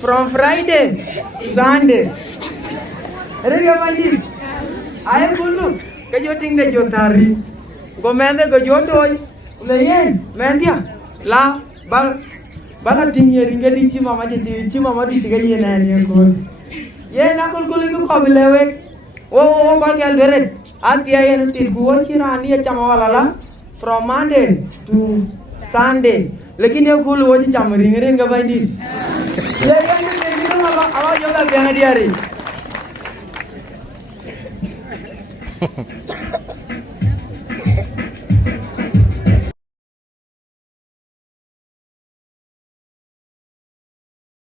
From Friday to Sunday. I am going to get your thing that you're tired. Go man, go your toy. Layen, Mandia, La, Balatin, you're getting Chimama, Chimama, Chicken, and you're good. Yen, Uncle Kuliku Kobilewek. Oh, God, I'll get it. At the end, till Guachira near Chamawala from Monday to Sunday. Lekin yo kul wo cham ring ga bandi ye yang ni ni awa yo ga biang diari